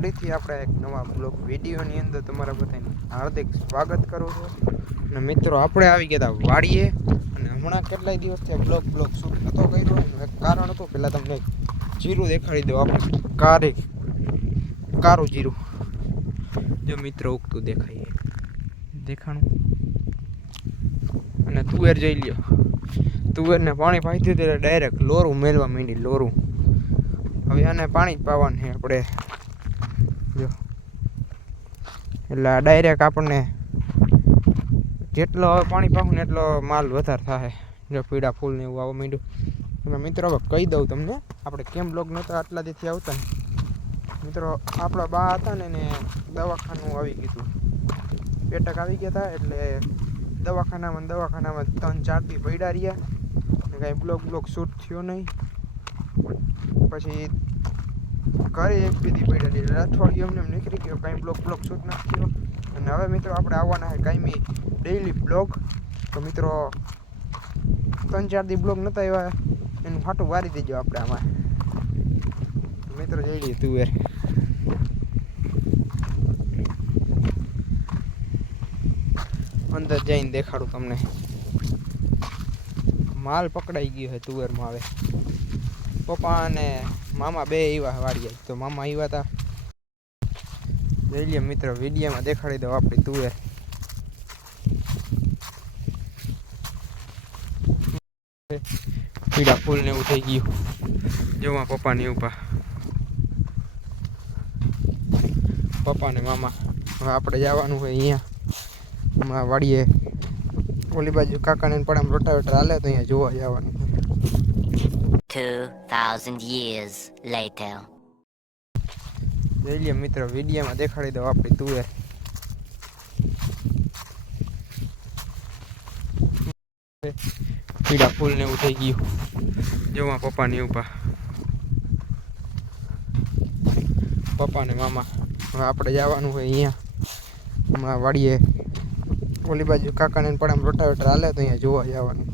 ફરીથી આપણે એક નવા બ્લોગ વિડીયોની અંદર તમારા બધાનું હાર્દિક સ્વાગત કરું છું. અને મિત્રો, આપણે આવી ગયા હતા વાડીએ. અને હમણાં કેટલાય દિવસથી બ્લોગ બ્લોગ શૂટ નહોતો કર્યો. એક કારણ હતું, પહેલાં તમને જીરું દેખાડી દઉં આપણે. કારે. કારું જીરું. જો મિત્રો, ઉગતું દેખાય દેખાણું. અને તુવેર જઈ લ્યો. તુવેરને પાણી પાઈ દીધું એટલે ડાયરેક્ટ લોરું મેળવા માંડી, લોરું. હવે આને પાણી જ પાવાનું આપણે. જો. એટલે ડાયરેક્ટ આપણને જેટલો પાણી પાવું ને એટલો માલ વધારે થાય જો પીળા ફૂલ ને એવું આવો માંડ્યું. એટલે મિત્રો કહી દઉં તમને, આપણે કેમ બ્લોગ નહોતા આટલા દીથી આવતા ને? મિત્રો, આપણા બા હતા ને એને દવાખાનું આવી ગયું પેટક આવી ગયા હતા એટલે દવાખાનામાં દવાખાનામાં ત્રણ, ચાર દી પડ્યા રહ્યા. કાંઈ બ્લોગ બ્લોગ શૂટ થયો નહીં. પછી ઘરે એક બીજી પડ્યા એટલે અઠવાડિયું એમને એમ નીકળી ગયો, કાંઈ બ્લોગ બ્લોગ શૂટ નથી થયો. અને હવે મિત્રો આપણે આવવાના છે કાંઈ ડેઈલી બ્લોગ તો મિત્રો, ત્રણ ચાર દી બ્લોગ નહોતા એવા એનું ફાટું વારી દેજો આપણે આમાં. મિત્રો, જઈ લઈએ તુવેર અંદર જઈને દેખાડું તમને. માલ પકડાઈ ગયો છે તુવેરમાં હવે પપ્પા અને મામા બે આવ્યા વાળીએ તો મામા આવ્યા હતા જોઈ મિત્રો, વિડીયોમાં દેખાડી દઉં આપણી તુવેર. પીળા ફૂલ ને એવું થઈ ગયું. જોવા પપ્પા ને ઊભા પપ્પા ને મામા. હવે આપણે જવાનું હોય અહીંયા. હમણાં વાડીએ. ઓલી બાજુ કાકાને પડામ રોટાવેટર હાલે તો અહીંયા જોવા જવાનું. 2,000 years later. જોઈ લે મિત્રો વિડીયોમાં દેખાડી દઉં આપણી તુવેર. પીડા ફૂલ ને એવું થઈ ગયું. જોવા પપ્પા ને ઊભા પપ્પા ને મામા. હવે આપણે જવાનું હોય અહીંયા. હમણાં વાડીએ. ઓલી બાજુ કાકાને આમ રોટાવેટર હાલે તો અહીંયા જોવા જવાનું.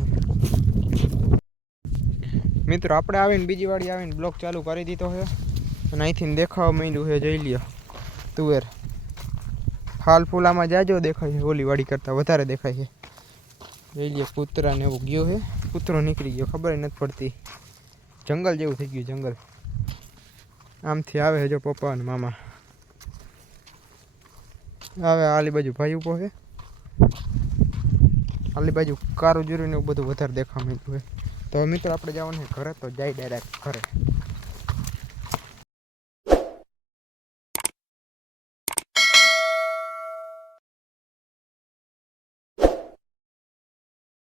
મિત્રો, આપણે આવીને બીજી વાડી આવીને બ્લોક ચાલુ કરી દીધો છે. અને અહીંથી દેખાવા માંડ્યું છે, જોઈ લ્યો. તુવેર ફાલ ફૂલામાં જાજો, દેખાય છે, ઓલી વાડી કરતાં વધારે દેખાય છે. જોઈ લ્યો કૂતરાને એવું ગયો છે. કૂતરો નીકળી ગયો, ખબર ય નથી પડતી. જંગલ જેવું થઈ ગયું, જંગલ. આમથી આવે છે જો પપ્પા અને મામા. આવે આલી બાજુ ભાઈ ઊભો છે. આલી બાજુ કારું જુરું ને એવું બધું વધારે દેખાવા માંડ્યું છે. તો મિત્રો આપણે જવાનું છે ઘરે તો જાય ડાયરેક્ટ ઘરે.